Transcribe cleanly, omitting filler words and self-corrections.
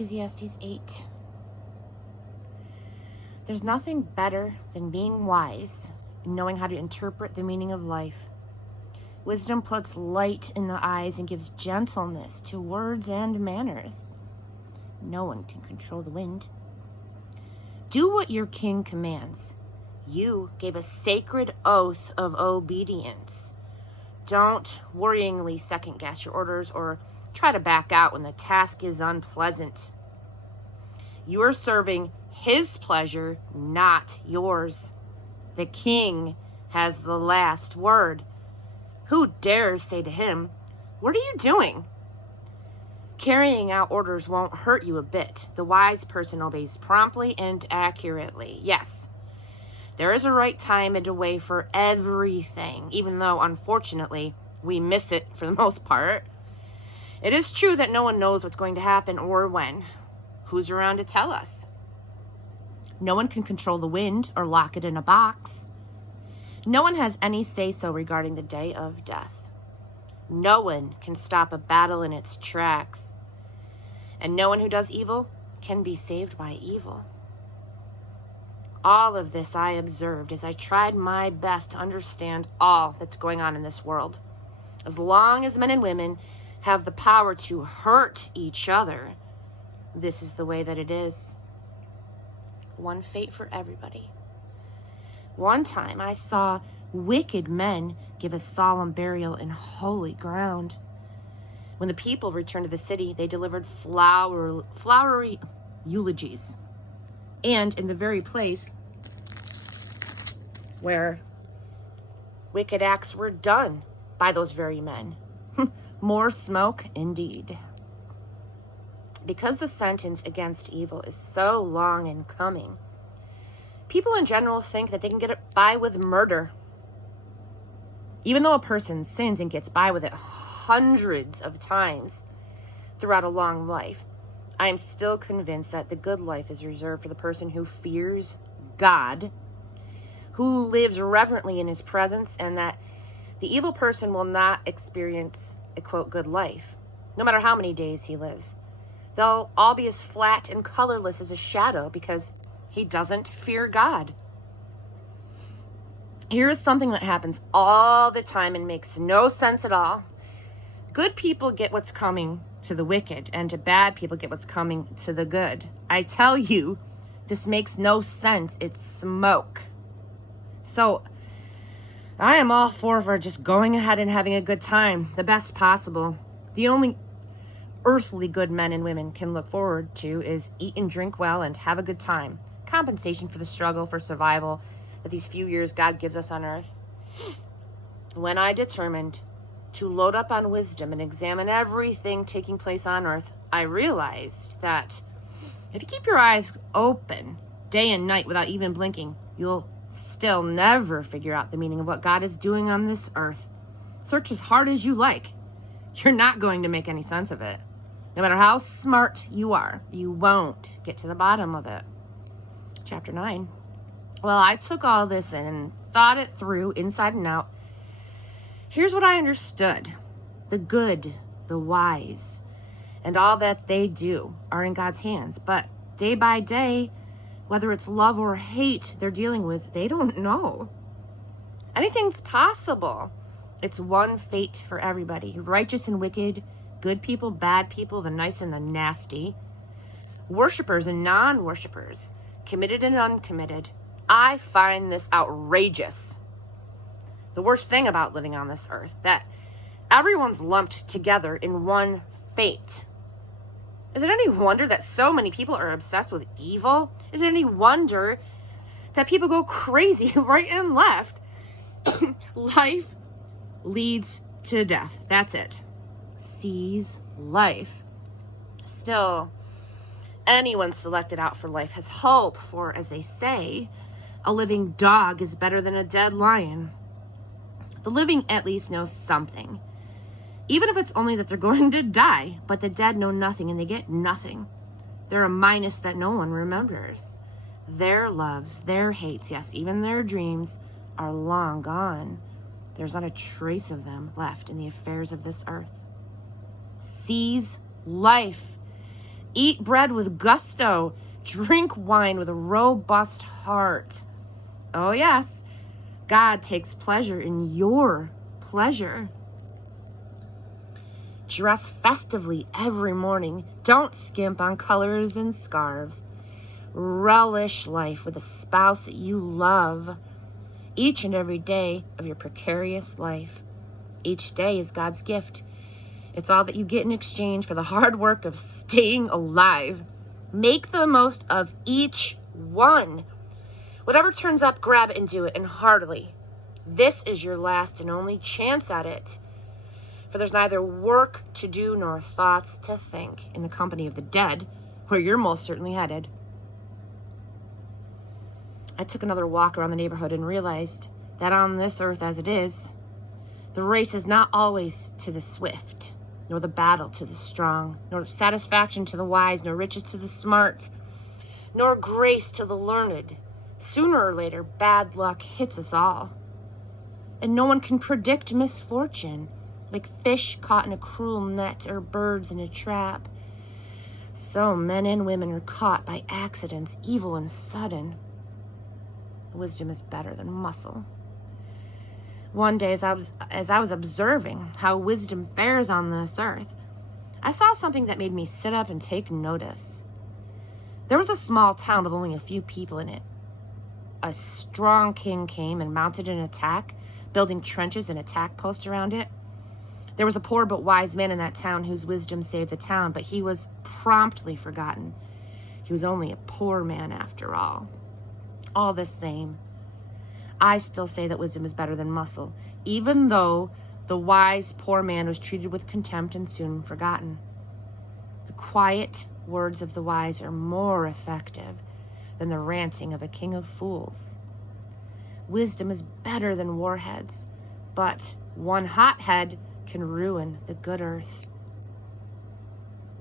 Ecclesiastes 8. There's nothing better than being wise and knowing how to interpret the meaning of life. Wisdom puts light in the eyes and gives gentleness to words and manners. No one can control the wind. Do what your king commands. You gave a sacred oath of obedience. Don't worryingly second guess your orders or try to back out when the task is unpleasant. You are serving his pleasure, not yours. The king has the last word. Who dares say to him, "What are you doing?" Carrying out orders won't hurt you a bit. The wise person obeys promptly and accurately. Yes, there is a right time and a way for everything, even though, unfortunately, we miss it for the most part. It is true that no one knows what's going to happen or when. Who's around to tell us? No one can control the wind or lock it in a box. No one has any say-so regarding the day of death. No one can stop a battle in its tracks. And no one who does evil can be saved by evil. All of this I observed as I tried my best to understand all that's going on in this world. As long as men and women have the power to hurt each other, this is the way that it is. One fate for everybody. One time I saw wicked men give a solemn burial in holy ground. When the people returned to the city, they delivered flowery eulogies. And in the very place where wicked acts were done by those very men. More smoke indeed. Because the sentence against evil is so long in coming, people in general think that they can get by with murder. Even though a person sins and gets by with it hundreds of times throughout a long life, I am still convinced that the good life is reserved for the person who fears God, who lives reverently in his presence, and that the evil person will not experience a, quote, good life, no matter how many days he lives. They'll all be as flat and colorless as a shadow because he doesn't fear God. Here is something that happens all the time and makes no sense at all. Good people get what's coming to the wicked, and bad people get what's coming to the good. I tell you, this makes no sense. It's smoke. So I am all for just going ahead and having a good time, the best possible. The only earthly good men and women can look forward to is eat and drink well and have a good time. Compensation for the struggle for survival that these few years God gives us on earth. When I determined to load up on wisdom and examine everything taking place on earth, I realized that if you keep your eyes open day and night without even blinking, you'll still never figure out the meaning of what God is doing on this earth. Search as hard as you like. You're not going to make any sense of it. No matter how smart you are, you won't get to the bottom of it. Chapter 9. Well, I took all this in and thought it through inside and out. Here's what I understood. The good, the wise, and all that they do are in God's hands. But day by day, whether it's love or hate they're dealing with, they don't know. Anything's possible. It's one fate for everybody. Righteous and wicked, good people, bad people, the nice and the nasty, worshipers and non-worshipers, committed and uncommitted. I find this outrageous. The worst thing about living on this earth, that everyone's lumped together in one fate. Is it any wonder that so many people are obsessed with evil? Is it any wonder that people go crazy right and left? Life leads to death. That's it. Seize life. Still, anyone selected out for life has hope, for, as they say, a living dog is better than a dead lion. The living at least knows something, even if it's only that they're going to die, but the dead know nothing and they get nothing. They're a minus that no one remembers. Their loves, their hates, yes, even their dreams are long gone. There's not a trace of them left in the affairs of this earth. Seize life. Eat bread with gusto. Drink wine with a robust heart. Oh yes, God takes pleasure in your pleasure. Dress festively every morning. Don't skimp on colors and scarves. Relish life with a spouse that you love each and every day of your precarious life. Each day is God's gift. It's all that you get in exchange for the hard work of staying alive. Make the most of each one. Whatever turns up, grab it and do it, and heartily. This is your last and only chance at it. For there's neither work to do nor thoughts to think in the company of the dead, where you're most certainly headed. I took another walk around the neighborhood and realized that on this earth as it is, the race is not always to the swift, nor the battle to the strong, nor satisfaction to the wise, nor riches to the smart, nor grace to the learned. Sooner or later, bad luck hits us all. And no one can predict misfortune, like fish caught in a cruel net or birds in a trap. So men and women are caught by accidents, evil and sudden. Wisdom is better than muscle. One day, as I was observing how wisdom fares on this earth, I saw something that made me sit up and take notice. There was a small town with only a few people in it. A strong king came and mounted an attack, building trenches and attack posts around it. There was a poor but wise man in that town whose wisdom saved the town, but he was promptly forgotten. He was only a poor man after all. All the same, I still say that wisdom is better than muscle, even though the wise poor man was treated with contempt and soon forgotten. The quiet words of the wise are more effective than the ranting of a king of fools. Wisdom is better than warheads, but one hot head can ruin the good earth.